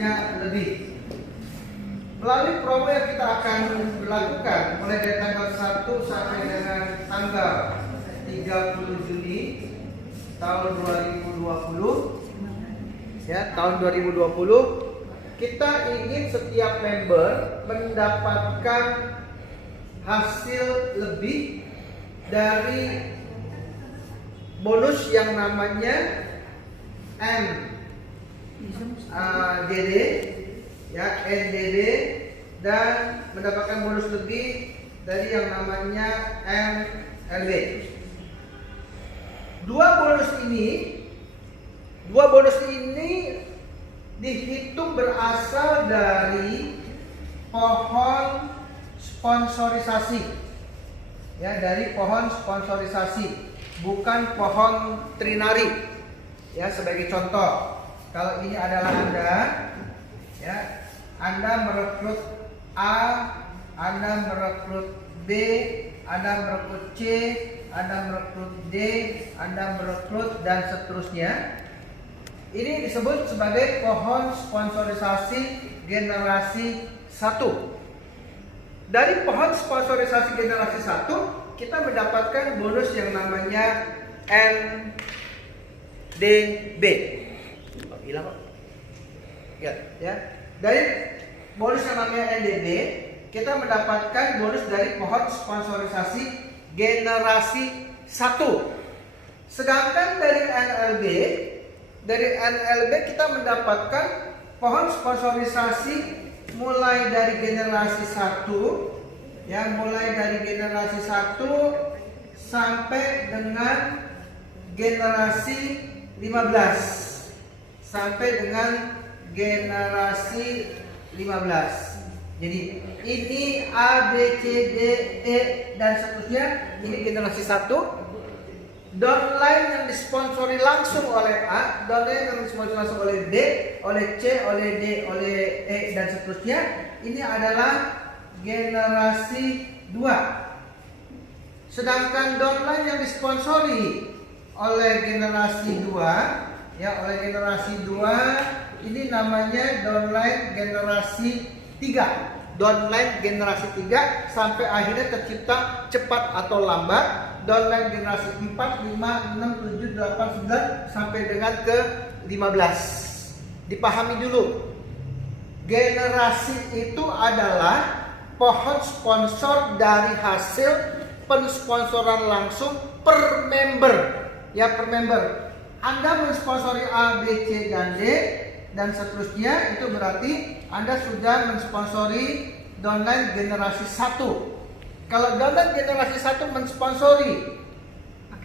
generasinya lebih. Melalui promo yang kita akan lakukan mulai dari tanggal 1 sampai dengan tanggal 30 Juni tahun 2020 ya, tahun 2020 kita ingin setiap member mendapatkan hasil lebih dari bonus yang namanya NDD ya, NDD, dan mendapatkan bonus lebih dari yang namanya MLB. Dua bonus ini dihitung berasal dari pohon sponsorisasi ya, dari pohon sponsorisasi, bukan pohon trinari ya. Sebagai contoh, kalau ini adalah Anda ya, Anda merekrut A, Anda merekrut B, Anda merekrut C, Anda merekrut D, Anda merekrut dan seterusnya. Ini disebut sebagai pohon sponsorisasi generasi 1. Dari pohon sponsorisasi generasi 1 kita mendapatkan bonus yang namanya NDB. Oh, hilang kok. Ya. Dari bonus yang namanya NDB kita mendapatkan bonus dari pohon sponsorisasi generasi 1. Sedangkan dari NLB kita mendapatkan pohon sponsorisasi mulai dari generasi 1 ya, mulai dari generasi 1 sampai dengan generasi 15, sampai dengan generasi 15. Jadi ini A, B, C, D, E dan seterusnya, ini generasi 1. Downline yang disponsori langsung oleh A, downline yang disponsori langsung oleh B, oleh C, oleh D, oleh E dan seterusnya, ini adalah generasi 2. Sedangkan downline yang disponsori oleh generasi 2 ya, oleh generasi 2 ini namanya downline generasi 3. Downline generasi 3 sampai akhirnya tercipta cepat atau lambat. Downline generasi 4, 5, 6, 7, 8, 9 sampai dengan ke 15. Dipahami dulu. Generasi itu adalah pohon sponsor dari hasil pensponsoran langsung per member. Ya, per member. Anda mensponsori A, B, C, dan D dan seterusnya, itu berarti Anda sudah mensponsori downline generasi 1. Kalau downline generasi 1 mensponsori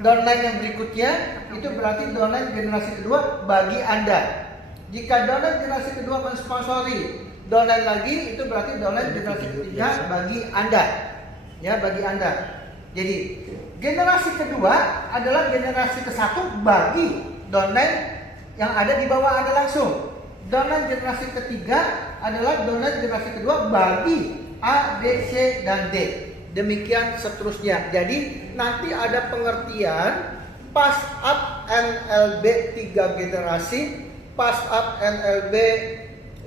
downline yang berikutnya, itu berarti downline generasi kedua bagi Anda. Jika downline generasi kedua mensponsori downline lagi, itu berarti downline generasi ketiga bagi Anda. Ya, bagi Anda. Jadi generasi kedua adalah generasi ke-1 bagi downline yang ada di bawah Anda langsung. Downline generasi ketiga adalah downline generasi kedua bagi A, B, C, dan D. Demikian seterusnya. Jadi nanti ada pengertian pass up NLB 3 generasi, pass up NLB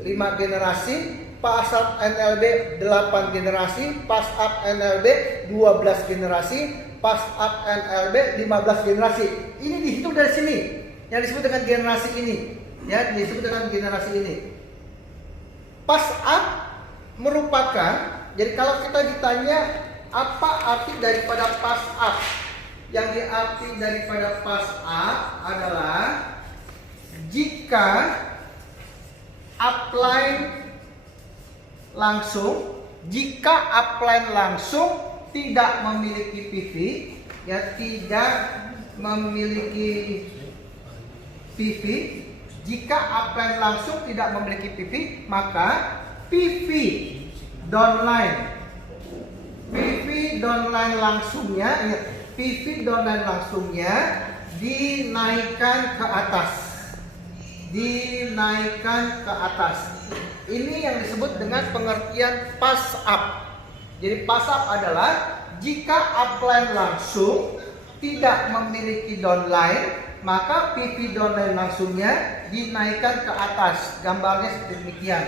5 generasi, pass up NLB 8 generasi, pass up NLB 12 generasi, pass up NLB 15 generasi. Ini dihitung dari sini. Yang disebut dengan generasi ini. Ya, disebut dengan generasi ini. Pass up merupakan, jadi kalau kita ditanya apa arti daripada pass up? Yang diarti daripada pass up adalah jika upline langsung tidak memiliki PV, ya, tidak memiliki PV. Jika upline langsung tidak memiliki PV, maka PV downline langsungnya, PV downline langsungnya dinaikkan ke atas. Ini yang disebut dengan pengertian pass up. Jadi pass up adalah jika upline langsung tidak memiliki downline, maka PV downline langsungnya dinaikkan ke atas. Gambarnya seperti demikian.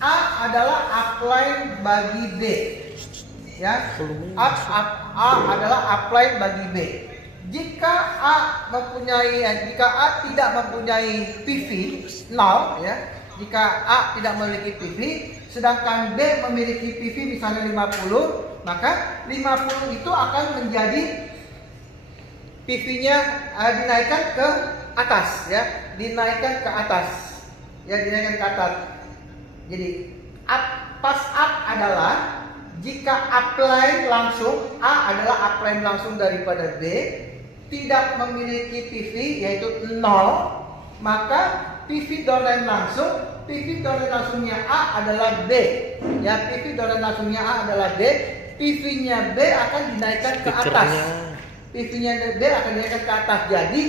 A adalah upline bagi B. Ya, A adalah upline bagi B. Jika A tidak mempunyai PV 0, ya, jika A tidak memiliki PV, sedangkan B memiliki PV misalnya 50, maka 50 itu akan menjadi PV-nya dinaikkan ke atas, ya, dinaikkan ke atas, ya, dinaikkan ke atas. Jadi pass up adalah jika upline langsung, A adalah upline langsung daripada B, tidak memiliki PV yaitu 0, maka PV downline langsungnya A adalah B. Ya, PV downline langsungnya A adalah B, PV-nya B akan dinaikkan ke atas. PV-nya B akan dinaikkan ke atas. Jadi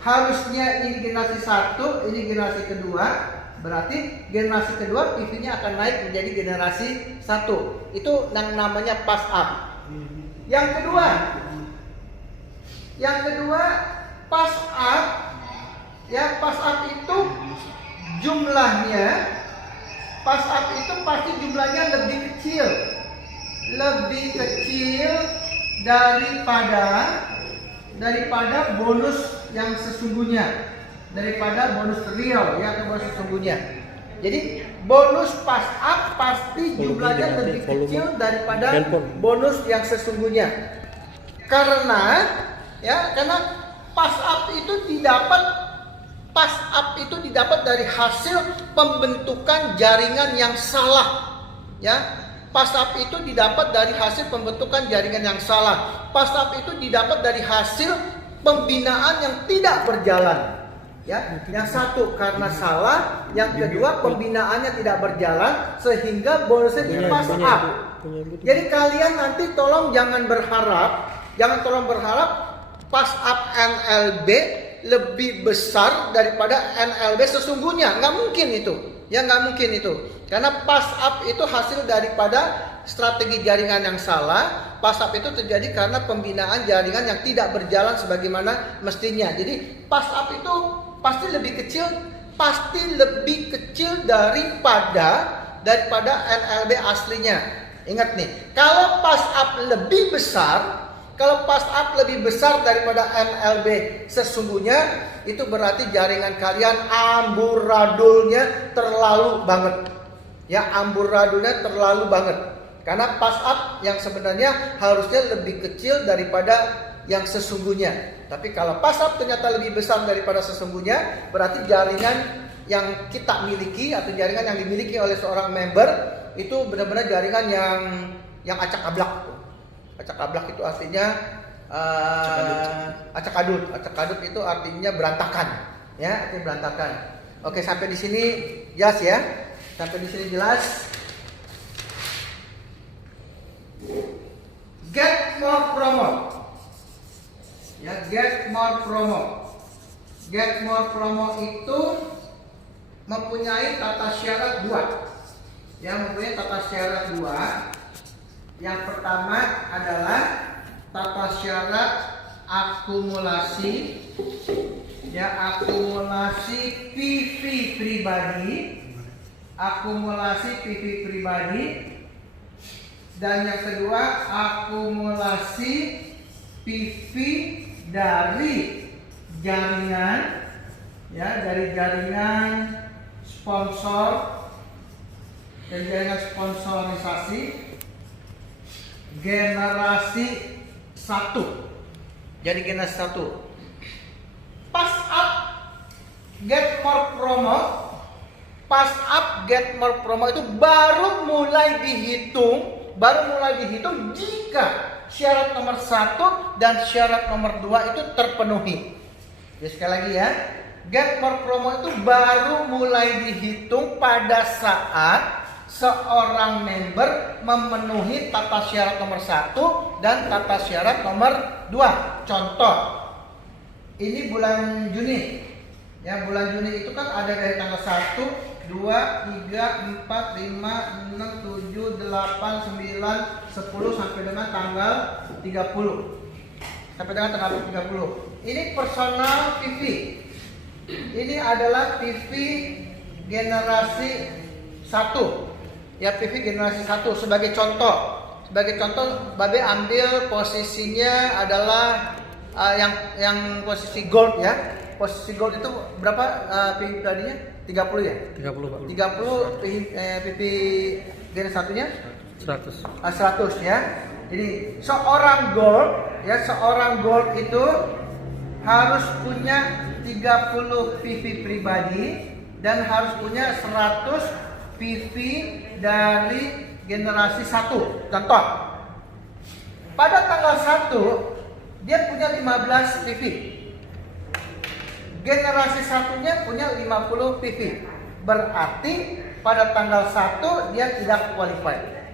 harusnya ini generasi 1, ini generasi kedua. Berarti generasi kedua PV-nya akan naik menjadi generasi 1. Itu yang namanya pass up. Yang kedua pass up. Ya, pass up itu jumlahnya, pass up itu pasti jumlahnya lebih kecil daripada bonus yang sesungguhnya, daripada bonus real yang bonus sesungguhnya. Jadi bonus pass up pasti jumlahnya lebih kecil daripada bonus yang sesungguhnya. Karena pass up itu didapat dari hasil pembentukan jaringan yang salah. Ya, pass up itu didapat dari hasil pembentukan jaringan yang salah. Pass up itu didapat dari hasil pembinaan yang tidak berjalan. Ya, yang satu karena salah, yang kedua pembinaannya tidak berjalan sehingga bonusnya di pass up. Jadi kalian nanti tolong jangan berharap pass up NLB lebih besar daripada NLB sesungguhnya. Nggak mungkin itu. Ya, nggak mungkin itu. Karena pass up itu hasil daripada strategi jaringan yang salah. Pass up itu terjadi karena pembinaan jaringan yang tidak berjalan sebagaimana mestinya. Jadi pass up itu pasti lebih kecil daripada NLB aslinya. Ingat nih, kalau pass up lebih besar daripada NLB sesungguhnya, itu berarti jaringan kalian amburadulnya terlalu banget. Ya, amburadulnya terlalu banget. Karena pass up yang sebenarnya harusnya lebih kecil daripada yang sesungguhnya. Tapi kalau pass up ternyata lebih besar daripada sesungguhnya, berarti jaringan yang kita miliki atau jaringan yang dimiliki oleh seorang member itu benar-benar jaringan yang acak-ablak. Acak-ablak itu artinya acak-adut. Acak-adut itu artinya berantakan, ya, artinya berantakan. Oke, sampai di sini jelas ya? Sampai di sini jelas. Get more promo. Ya, get more promo. Get more promo itu mempunyai tata syarat 2. Ya, mempunyai tata syarat 2. Yang pertama adalah tata syarat akumulasi. Ya, akumulasi PV pribadi. Akumulasi PV pribadi. Dan yang kedua akumulasi PV dari jaringan, ya, dari jaringan sponsor dan jaringan sponsorisasi generasi 1. Jadi generasi 1. Pass up get more promo. Pass up get more promo itu baru mulai dihitung jika syarat nomor 1 dan syarat nomor 2 itu terpenuhi. Jadi sekali lagi ya, get more promo itu baru mulai dihitung pada saat seorang member memenuhi tata syarat nomor 1 dan tata syarat nomor 2. Contoh, ini bulan Juni. Ya, bulan Juni itu kan ada dari tanggal 1, 2, 3, 4, 5, 6, 7, 8, 9, 10 sampai dengan tanggal 30. Sampai dengan tanggal 30. Ini personal PV. Ini adalah PV generasi 1. Ya, PV generasi 1 sebagai contoh. Sebagai contoh, Babe ambil posisinya adalah yang posisi gold ya. Posisi gold itu berapa PV tadinya? 30 ya? 30 Pak. 30 PV generasi satunya? 100. 100 ya. Jadi seorang gold itu harus punya 30 PV pribadi dan harus punya 100 PV dari generasi 1. Contoh, pada tanggal 1 dia punya 15 PV. Generasi satunya punya 50 PV. Berarti pada tanggal 1 dia tidak qualified.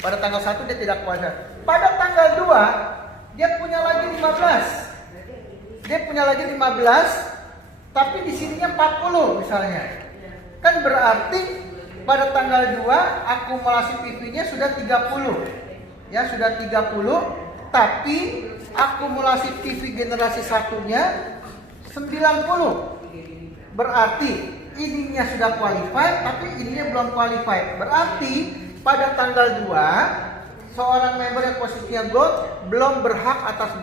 Pada tanggal 1 dia tidak qualified. Pada tanggal 2 dia punya lagi 15. Dia punya lagi 15, tapi di sininya 40 misalnya. Kan berarti pada tanggal 2 akumulasi PV-nya sudah 30. Ya, sudah 30, tapi akumulasi PV generasi satunya 90. Berarti ininya sudah qualified, tapi ininya belum qualified. Berarti pada tanggal 2 seorang member yang posisinya gold belum berhak atas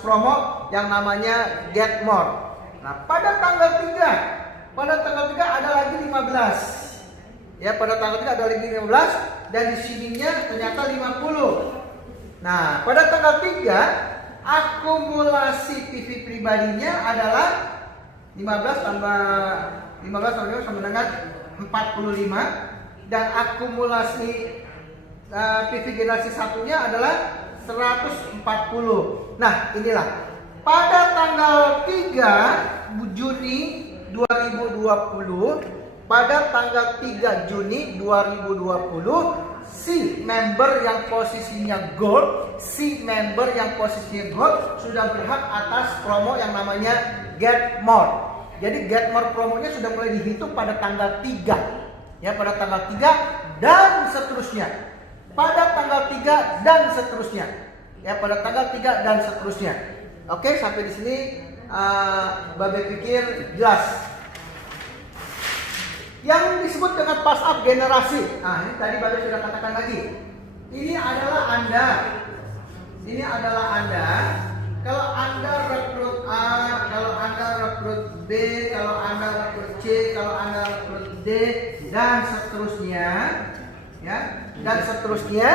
promo yang namanya get more. Nah, pada tanggal 3 ada lagi 15. Ya, pada tanggal 3 ada lagi 15 dan di sininya ternyata 50. Nah, pada tanggal 3 akumulasi PV pribadinya adalah 15 sama dengan 45 dan akumulasi PV generasi satunya adalah 140. Nah, inilah pada tanggal 3 Juni 2020, pada tanggal 3 Juni 2020 si member yang posisinya gold sudah berhak atas promo yang namanya get more. Jadi get more promonya sudah mulai dihitung pada tanggal 3. Ya, pada tanggal 3 dan seterusnya. Pada tanggal 3 dan seterusnya. Ya, pada tanggal 3 dan seterusnya. Oke, sampai di sini Babe pikir jelas. Yang disebut dengan pass up generasi. Nah, ini tadi Babe sudah katakan lagi. Ini adalah Anda. Kalau Anda rekrut A, kalau Anda rekrut B, kalau Anda rekrut C, kalau Anda rekrut D dan seterusnya, ya, dan seterusnya.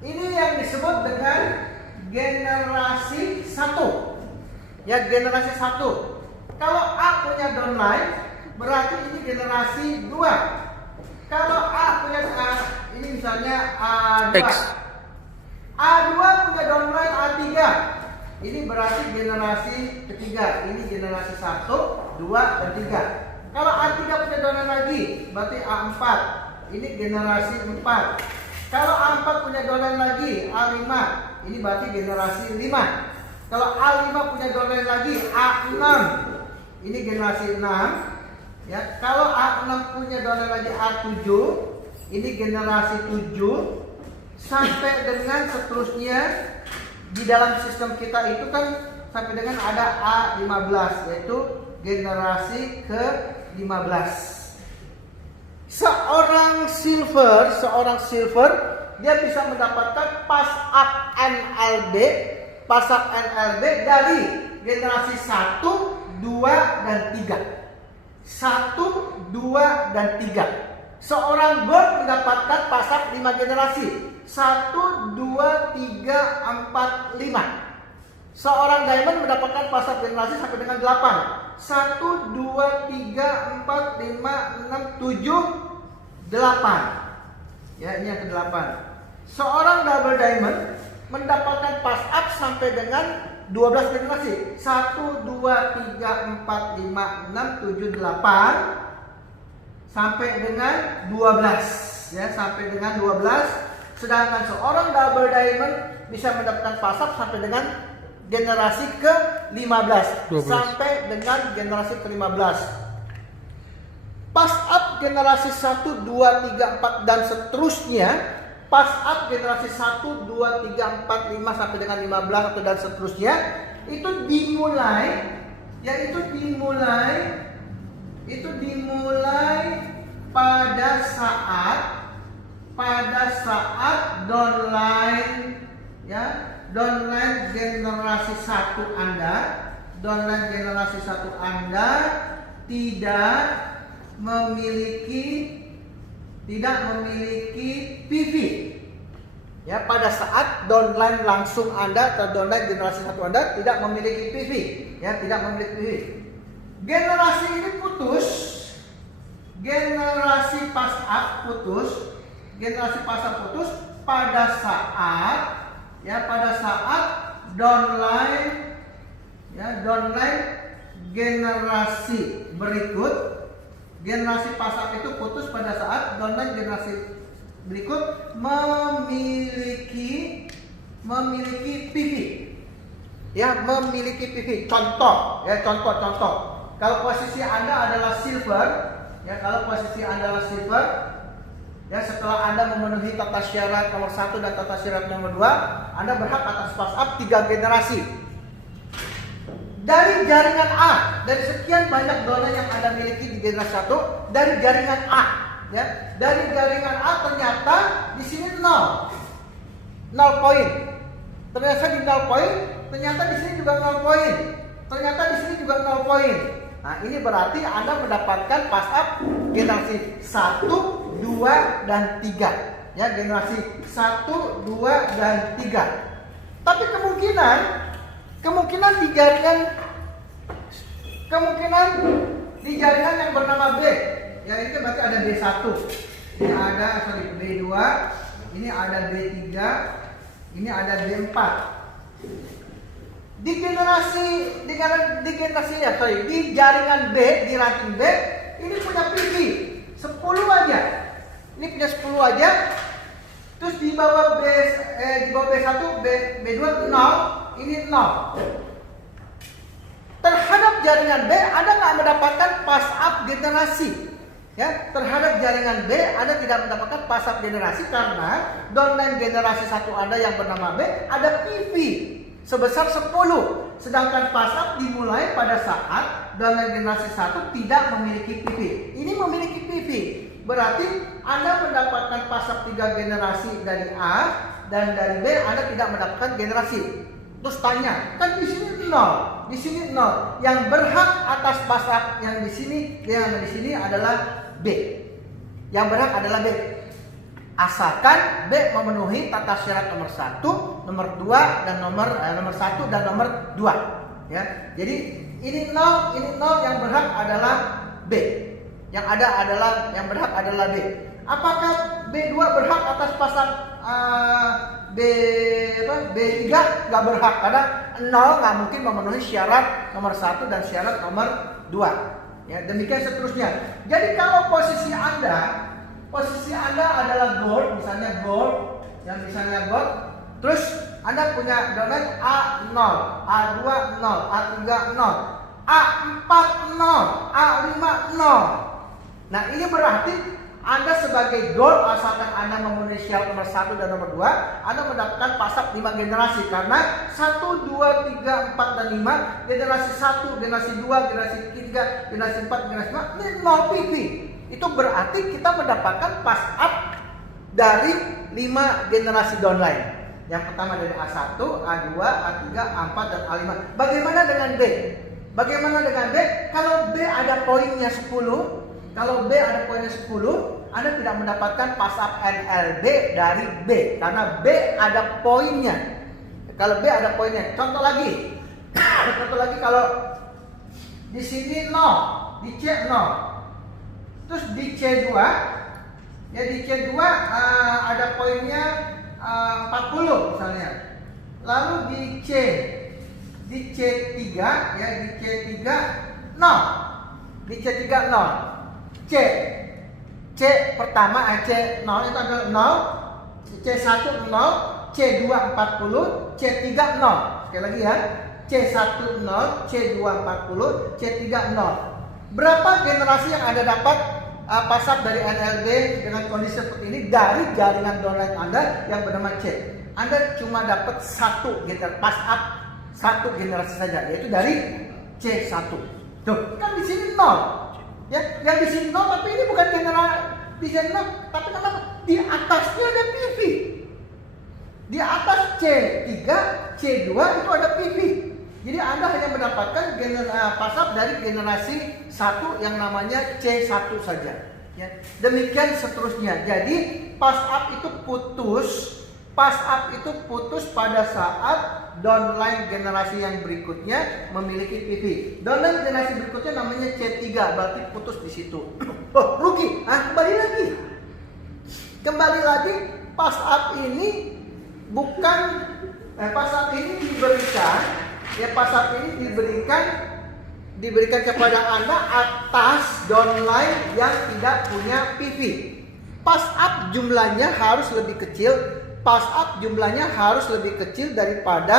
Ini yang disebut dengan generasi 1. Ya, generasi 1. Kalau A punya downline, berarti ini generasi 2. Kalau A punya ini misalnya A2. A2 punya downline A3. Ini berarti generasi ketiga. Ini generasi 1, 2, dan 3. Kalau A3 punya downline lagi, berarti A4. Ini generasi 4. Kalau A4 punya downline lagi, A5. Ini berarti generasi 5. Kalau A5 punya downline lagi, A6. Ini generasi 6. Ya, kalau A6 punya downline lagi A7, ini generasi 7 sampai dengan seterusnya. Di dalam sistem kita itu kan sampai dengan ada A15, yaitu generasi ke-15. Seorang silver dia bisa mendapatkan pass up NLB dari generasi 1, 2, dan 3. 1, 2, dan 3. Seorang gold mendapatkan pass up 5 generasi. 1, 2, 3, 4, 5. Seorang diamond mendapatkan pass up generasi sampai dengan 8. 1, 2, 3, 4, 5, 6, 7, 8. Ya, ini yang ke-8. Seorang double diamond mendapatkan pass up sampai dengan 12 generasi. 1, 2, 3, 4, 5, 6, 7, 8 sampai dengan 12. Ya, sampai dengan 12. Sedangkan seorang double diamond bisa mendapatkan pass up sampai dengan generasi ke-15 sampai dengan generasi ke-15. Pass up generasi 1, 2, 3, 4 dan seterusnya pass up generasi 1, 2, 3, 4, 5 sampai dengan 15 atau dan seterusnya itu dimulai pada saat downline generasi 1 Anda tidak memiliki PV. Ya, pada saat downline langsung Anda atau downline generasi 1 Anda tidak memiliki PV, ya, tidak memiliki PV. Generasi ini putus, generasi pass up putus pada saat downline generasi berikut. Generasi pass up itu putus pada saat downline generasi berikut memiliki PV. Ya, memiliki PV. Contoh. Kalau posisi Anda adalah silver, ya, setelah Anda memenuhi tata syarat nomor 1 dan tata syarat nomor 2, Anda berhak atas pass up 3 generasi. Dari jaringan A, dari sekian banyak downline yang Anda miliki di generasi 1, dari jaringan A, ya, dari jaringan A ternyata di sini 0 poin. Ternyata di 0 poin, ternyata di sini juga 0 poin. Ternyata di sini juga 0 poin. Nah, ini berarti Anda mendapatkan pass up generasi 1, 2, dan 3. Ya, generasi 1, 2, dan 3. Tapi kemungkinan di jaringan yang bernama B, ya, ini berarti ada B1, ini ada B2, ini ada B3, ini ada B4. Di jaringan B, di ranting B, ini punya PV 10 aja. Ini punya 10 aja. Terus di bawah B1, B2 0, ini 0. Terhadap jaringan B, Anda nggak mendapatkan pass up generasi. Ya, terhadap jaringan B, Anda tidak mendapatkan pass up generasi karena downline generasi 1 Anda yang bernama B ada PV sebesar 10. Sedangkan pass up dimulai pada saat downline generasi 1 tidak memiliki PV. Ini memiliki PV. Berarti Anda mendapatkan pass up 3 generasi dari A, dan dari B Anda tidak mendapatkan generasi. Terus tanya, kan di sini 0, di sini 0. Yang berhak atas pass up yang di sini adalah B. Yang berhak adalah B. Asalkan B memenuhi tata syarat nomor 1, nomor 2, dan nomor 1 dan nomor 2. Ya. Jadi ini 0, yang berhak adalah B. Yang berhak adalah B. Apakah B2 berhak atas pass up B3? Nggak berhak, karena 0 nggak mungkin memenuhi syarat nomor 1 dan syarat nomor 2. Ya, demikian seterusnya. Jadi kalau posisi Anda adalah gold, misalnya gold, terus Anda punya downline A0, A2 0, A3 0, A4 0, A5 0. Nah, ini berarti Anda sebagai gold, asalkan Anda memenuhi syarat nomor 1 dan nomor 2, Anda mendapatkan pass up 5 generasi. Karena 1, 2, 3, 4, dan 5, generasi 1, generasi 2, generasi 3, generasi 4, generasi 5, ini 0 PV. Itu berarti kita mendapatkan pass up dari 5 generasi downline. Yang pertama dari A1, A2, A3, A4, dan A5. Bagaimana dengan B? Kalau B ada poinnya 10, Anda tidak mendapatkan pass up NLB dari B karena B ada poinnya. Kalau B ada poinnya. Contoh lagi kalau di sini 0, di C 0. Terus di C2, ya, di C2 ada poinnya 40 misalnya. Lalu di C3, ya, di C3 0. Di C3 0. C pertama, C0 itu adalah 0, C1 0, C2 40, C3 0. Sekali lagi ya, C1 0, C2 40, C3 0. Berapa generasi yang Anda dapat pasang dari NLB dengan kondisi seperti ini dari jaringan downline Anda yang bernama C. Anda cuma dapat satu generasi saja, yaitu dari C1. Tuh, kan di sini 0. Ya, yang di sini 0, tapi ini bukan generasi di sini 0, tapi kenapa? Di atasnya ada PV. Di atas C3, C2 itu ada PV. Jadi Anda hanya mendapatkan pasang dari generasi 1 yang namanya C1 saja. Ya. Demikian seterusnya. Jadi pass up itu putus pada saat downline generasi yang berikutnya memiliki PV. Downline generasi berikutnya namanya C3, berarti putus di situ. Oh, rugi. Kembali lagi pass up ini diberikan kepada Anda atas downline yang tidak punya PV. Pass up jumlahnya harus lebih kecil daripada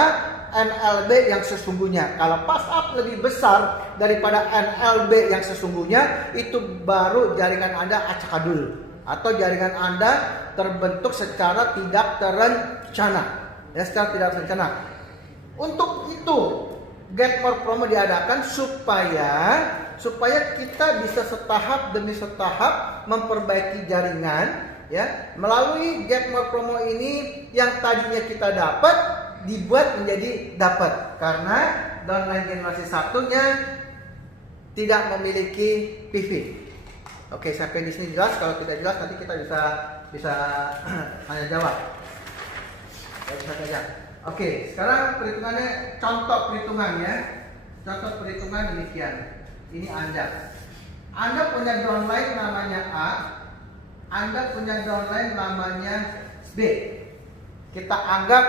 NLB yang sesungguhnya. Kalau pass up lebih besar daripada NLB yang sesungguhnya, itu baru jaringan Anda acakadul atau jaringan Anda terbentuk secara tidak terencana. Untuk itu Get More Promo diadakan supaya kita bisa setahap demi setahap memperbaiki jaringan, ya. Melalui Get More Promo ini yang tadinya kita dapat dibuat menjadi dapat karena downline generasi satunya tidak memiliki PV. Oke, sampai di sini jelas. Kalau tidak jelas nanti kita bisa tanya jawab. Oke, sekarang perhitungannya, contoh perhitungannya. Contoh perhitungan demikian. Ini Anda punya downline namanya A, Anda punya downline namanya B. Kita anggap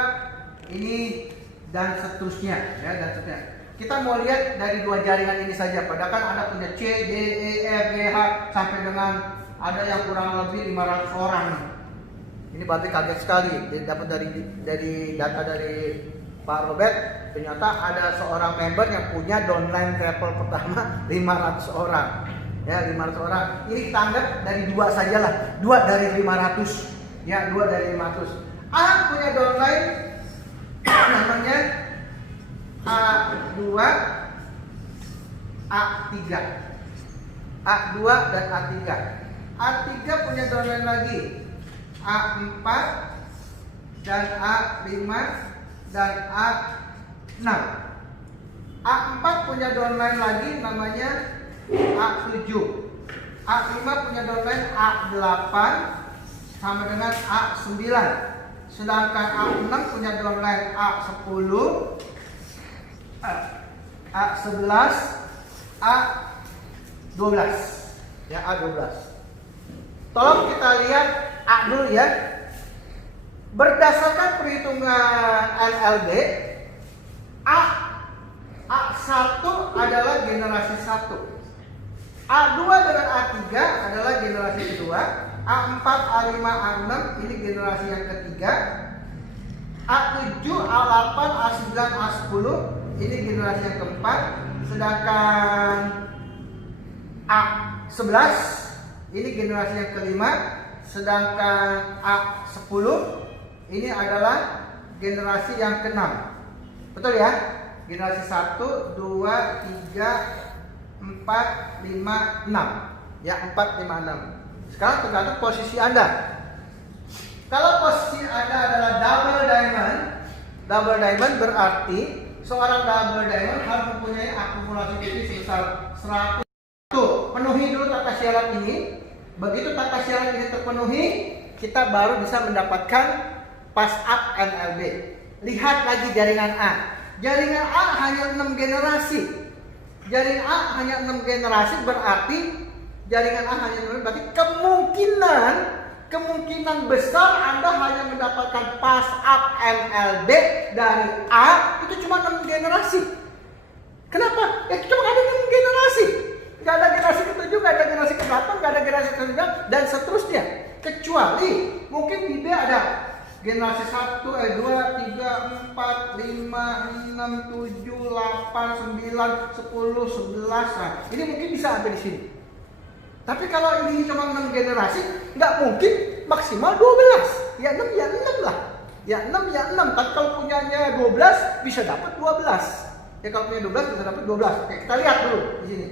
ini dan seterusnya, ya, dan seterusnya. Kita mau lihat dari dua jaringan ini saja. Padahal kan Anda punya C, D, E, F, G, H sampai dengan ada yang kurang lebih 500 orang. Ini berarti kaget sekali. Dapat dari data dari Pak Robert, ternyata ada seorang member yang punya downline travel pertama 500 orang. Ya, 500 orang. Ini kita anggap dari dua sajalah. 2 dari 500. Ya, 2 dari 500. A punya downline namanya A2, A3. A2 dan A3. A3 punya downline lagi A4 dan A5 dan A6. A4 punya downline lagi namanya A7. A5 punya downline A8 sama dengan A9. Sedangkan A6 punya downline A10, A11, A12. Ya, A12. Tolong kita lihat A dulu ya. Berdasarkan perhitungan NLB, A1 adalah generasi 1. A2 dengan A3 adalah generasi kedua. A4, A5, A6 ini generasi yang ketiga. A7, A8, A9, A10 ini generasi yang keempat. Sedangkan A11 ini generasi yang kelima. Sedangkan A10 ini adalah generasi yang keenam. Betul ya? Generasi 1, 2, 3, 4, 5, 6. Ya, 4, 5, 6. Sekarang tergantung posisi Anda. Kalau posisi Anda adalah double diamond berarti seorang double diamond harus mempunyai akumulasi PV sebesar 100. Tuh, penuhi dulu tata syarat ini. Begitu tata syarat ini terpenuhi, kita baru bisa mendapatkan pass up NLB. Lihat lagi jaringan A. Jaringan A hanya 6 generasi. Jaringan A hanya 6 generasi berarti jaringan A hanya 6, berarti kemungkinan besar Anda hanya mendapatkan pass up NLB dari A itu cuma 6 generasi. Kenapa? Ya cuma ada 6 generasi. Gak ada generasi ke-7, gak ada generasi ke-8, gak ada generasi ke-9 dan seterusnya. Kecuali mungkin di B ada generasi 1, 2, 3, 4, 5, 6, 7, 8, 9, 10, 11. Nah, ini mungkin bisa ada di sini. Tapi kalau ini cuma 6 generasi, nggak mungkin maksimal 12. Ya 6 ya 6 lah. Ya 6 ya 6. Tapi kalau punyanya 12 bisa dapat 12. Ya kalau punya 12 bisa dapat 12. Oke, kita lihat dulu di sini.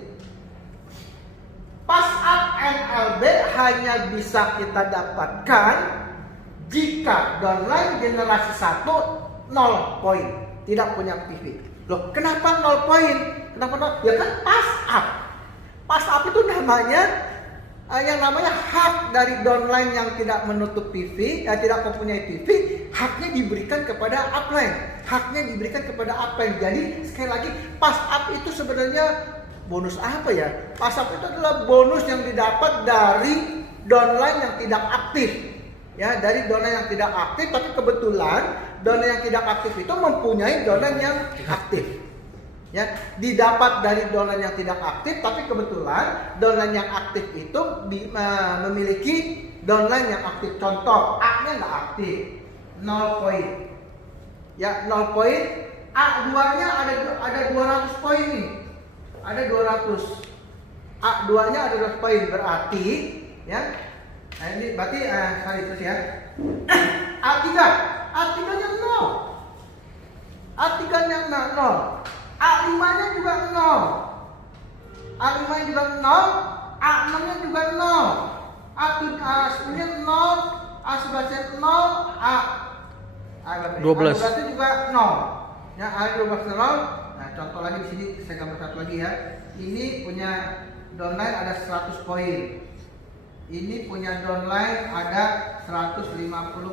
Pass up NLB hanya bisa kita dapatkan jika downline generasi 1 0 poin, tidak punya PV. Loh, kenapa 0 poin? Kenapa 0? Ya kan pass up. Pass up itu namanya yang namanya hak dari downline yang tidak menutup PV, tidak mempunyai PV, haknya diberikan kepada upline. Haknya diberikan kepada upline. Jadi sekali lagi pass up itu sebenarnya bonus apa ya? Pass up itu adalah bonus yang didapat dari downline yang tidak aktif. Ya, dari downline yang tidak aktif, tapi kebetulan downline yang tidak aktif itu mempunyai downline yang aktif. Ya, didapat dari downline yang tidak aktif, tapi kebetulan downline yang aktif itu memiliki downline yang aktif. Contoh, A-nya nggak aktif, 0 poin. Ya, 0 poin. A2-nya ada 200 poin nih. Ada 200. A2-nya ada 200 poin, berarti ya. Nah, ini berarti sorry terus ya. A3, A3-nya 0. A3-nya 0. A5-nya juga 0. A5-nya juga 0. A6-nya juga 0. A10-nya 0. A11-nya 0. A12-nya juga 0. Ya, A12 0. Nah, contoh lagi di sini saya gambar satu lagi ya. Ini punya downline ada 100 poin. Ini punya downline ada 150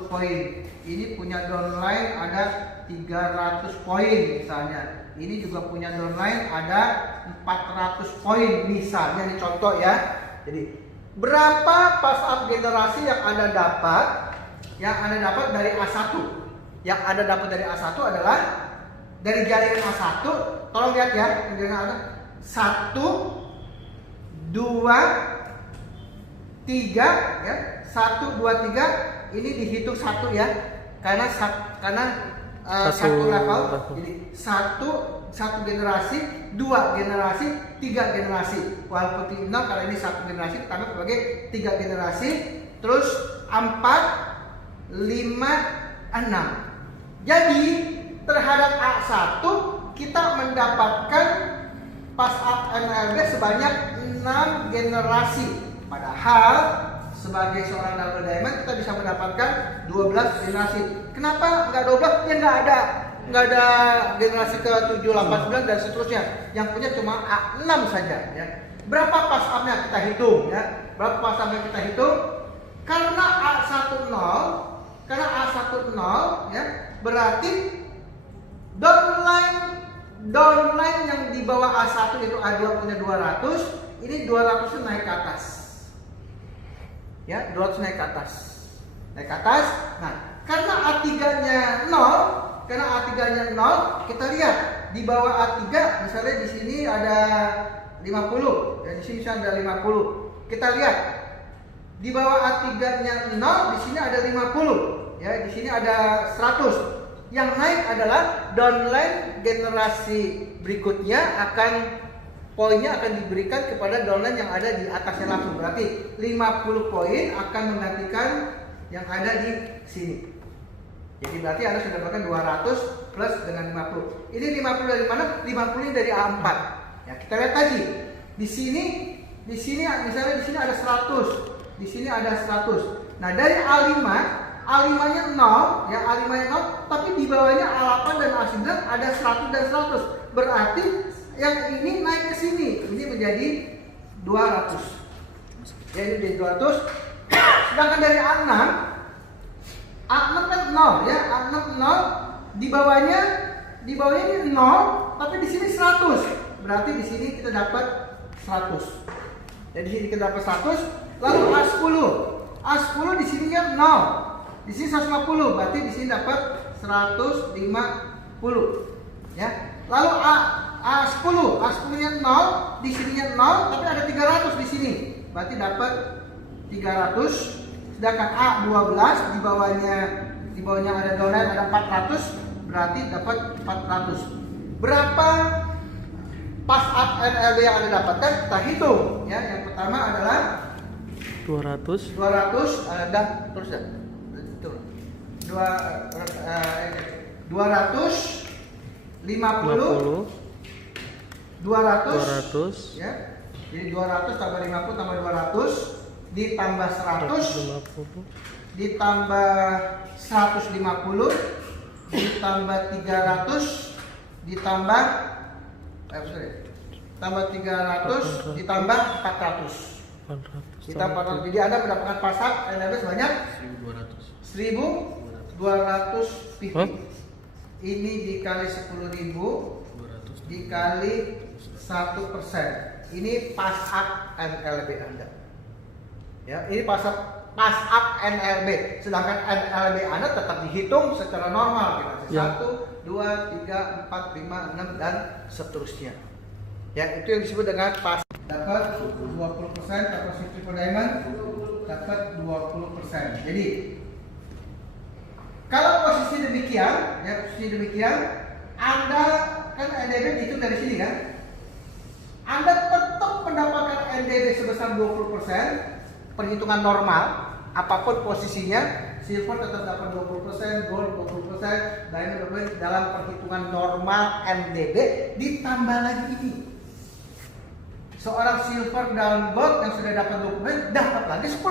poin. Ini punya downline ada 300 poin misalnya. Ini juga punya downline ada 400 poin misalnya, ini contoh ya. Jadi berapa pass up generasi yang Anda dapat? Yang Anda dapat dari A1. Yang Anda dapat dari A1 adalah dari jaringan A1. Tolong lihat ya, jaringan Anda 1 2 3 ya. 1 2 3 ini dihitung 1 ya. Karena satu level, jadi satu generasi, 2 generasi, 3 generasi. Walaupun 0 karena ini 1 generasi, kita anggap sebagai 3 generasi. Terus 4, 5, 6. Jadi terhadap A1 kita mendapatkan pass up NLB sebanyak 6 generasi. Padahal sebagai seorang double diamond kita bisa mendapatkan 12 generasi. Kenapa nggak 12? Ya nggak ada generasi ke 7, 8, 9 dan seterusnya. Yang punya cuma A6 saja ya. Berapa pass up-nya kita hitung ya? Berapa pass up-nya kita hitung? Karena A1 0, ya, berarti downline yang di bawah A1 itu A2 punya 200, ini 200 naik ke atas. Ya, 200 naik ke atas. Nah, karena A3-nya 0, kita lihat di bawah A3 misalnya di sini ada 50, dan di sini ada 50. Kita lihat di bawah A3-nya 0, di sini ada 50. Ya, di sini ada 100. Yang naik adalah downline generasi berikutnya poinnya akan diberikan kepada downline yang ada di atasnya langsung. Berarti 50 poin akan menggantikan yang ada di sini. Jadi berarti Anda sudah dapatkan 200 plus dengan 50. Ini 50 dari mana? 50 ini dari A4. Ya, kita lihat lagi. Di sini misalnya di sini ada 100. Di sini ada 100. Nah, dari A5-nya 0, ya A5-nya 0, tapi di bawahnya A8 dan A9 ada 100 dan 100. Berarti yang ini naik ke sini, ini menjadi 200. Ya, ini menjadi 200. Sedangkan dari A6 kan 0 ya, A6 0, di bawahnya ini 0, tapi di sini 100. Berarti di sini kita dapat 100. Jadi di sini kita dapat 100. Lalu A10 di sininya 0. Di sini 150, berarti di sini dapat 150. Ya. Lalu A10-nya 0, di sininya 0, tapi ada 300 di sini. Berarti dapat 300. Sedangkan A12 di bawahnya ada downline ada 400, berarti dapat 400. Berapa pas up NLB yang Anda dapatkan, kita hitung ya. Yang pertama adalah 200 ada terus ya. Itu. 250 200 ya. Jadi 200 tambah 50 tambah 200 ditambah 100 ditambah 150 ditambah 300 ditambah tambah 300 ditambah 400. Kita 400. Jadi Anda mendapatkan pasar NLB sebanyak 1.200 PV. Ini dikali 10.000 dikali 1%. Ini pas up NLB Anda. Ya, ini pas up NLB. Sedangkan NLB Anda tetap dihitung secara normal. Ya. 1, 2, 3, 4, 5, 6 dan seterusnya. Ya, itu yang disebut dengan pas. Dapat 20% capacity per diamond, dapat 20%. Jadi kalau posisi demikian, ya posisi demikian, Anda kan NDB itu dari sini kan, Anda tetap mendapatkan NDB sebesar 20%, perhitungan normal, apapun posisinya, silver tetap dapat 20%, gold 20%, diamond 20% dalam perhitungan normal NDB, ditambah lagi ini. Seorang silver dan gold yang sudah dapat 20% dapat lagi 10%.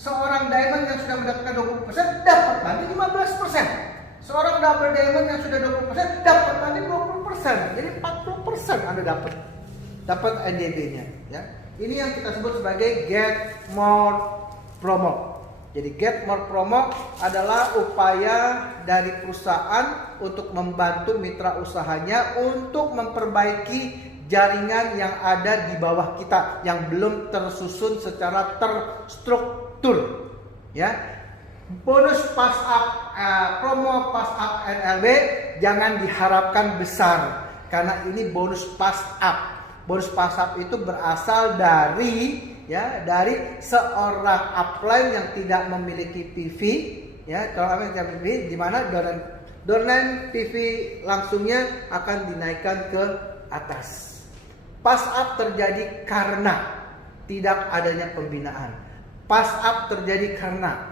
Seorang diamond yang sudah mendapatkan 20% dapat lagi 15%. Seorang double diamond yang sudah 20% dapat lagi 20%. Jadi 40% Anda dapat NDB-nya ya. Ini yang kita sebut sebagai get more promo. Jadi get more promo adalah upaya dari perusahaan untuk membantu mitra usahanya untuk memperbaiki jaringan yang ada di bawah kita yang belum tersusun secara terstruktur ya. Bonus pas up promo pas up NLB jangan diharapkan besar karena ini bonus pas up. Bonus pas up itu berasal dari seorang upline yang tidak memiliki PV ya. Kalau yang tidak PV di mana downline PV langsungnya akan dinaikkan ke atas. Pas up terjadi karena tidak adanya pembinaan. Pas up terjadi karena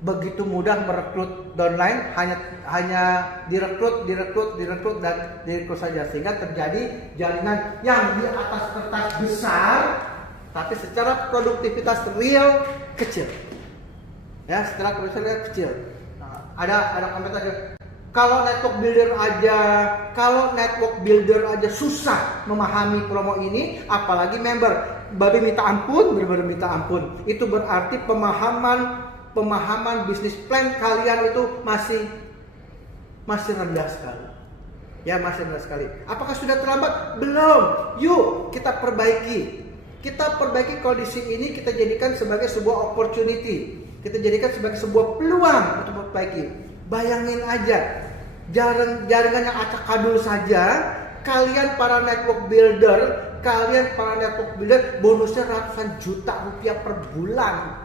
begitu mudah merekrut downline, hanya direkrut dan direkrut saja sehingga terjadi jaringan yang di atas kertas besar tapi secara produktivitas real kecil. Ya, secara produktivitas kecil. Nah, ada komentar kalau network builder aja susah memahami promo ini, apalagi member. Babi minta ampun, benar-benar minta ampun. Itu berarti pemahaman bisnis plan kalian itu masih rendah sekali. Ya, masih rendah sekali. Apakah sudah terlambat? Belum. Yuk kita perbaiki. Kita perbaiki kondisi ini, kita jadikan sebagai sebuah opportunity. Kita jadikan sebagai sebuah peluang untuk memperbaiki. Bayangin aja, jaringan yang acak adul saja, kalian para network builder bonusnya ratusan juta rupiah per bulan.